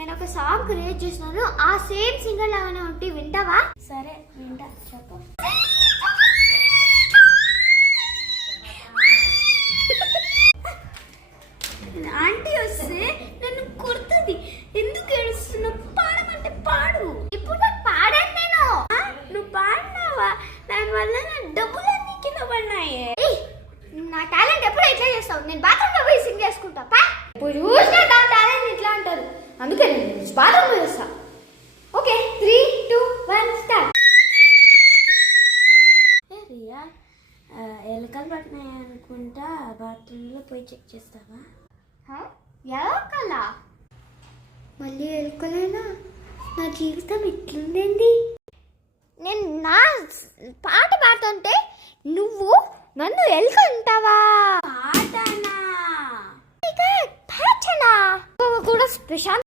నేను ఒక song create చేసినాను, ఆ సేమ్ సింగర్ లాగానే ఉంటే వింటావా? సరే వింటా, చెప్పు. ఆంటీ వస్తే నన్ను కొడుతుంది. ఎందుకు ఏడుస్తున్నావు? పాడమంటే పాడు. ఇప్పుడు నాకు పాడాను నేను. నువ్వు పాడినావా? దానివల్ల నా డబ్బులన్నీ కింద పడినాయి. నా టాలెంట్ ఎప్పుడు ఇట్లా చేస్తావు? నేను బాత్రూంలో పోయి సింగ్ చేసుకుంటా. ఇప్పుడు చూసినా నా టాలెంట్ ఇట్లా అంటారు, అందుకే నేను బాత్రూంలో చేస్తా. Okay, 3, 2, 1 start. రియా, ఎలకలు పట్టినాయి అనుకుంటా, బాత్రూంలో పోయి చెక్ చేస్తావా? ఎలకలా? మళ్ళీ ఎలుకలేనా? నా జీవితం ఇట్లుందేంది? నేను నా పాట పాడుతుంటే నువ్వు నన్ను ఎలుక అంటావా? పాటనా? కూడా ప్రశాంత్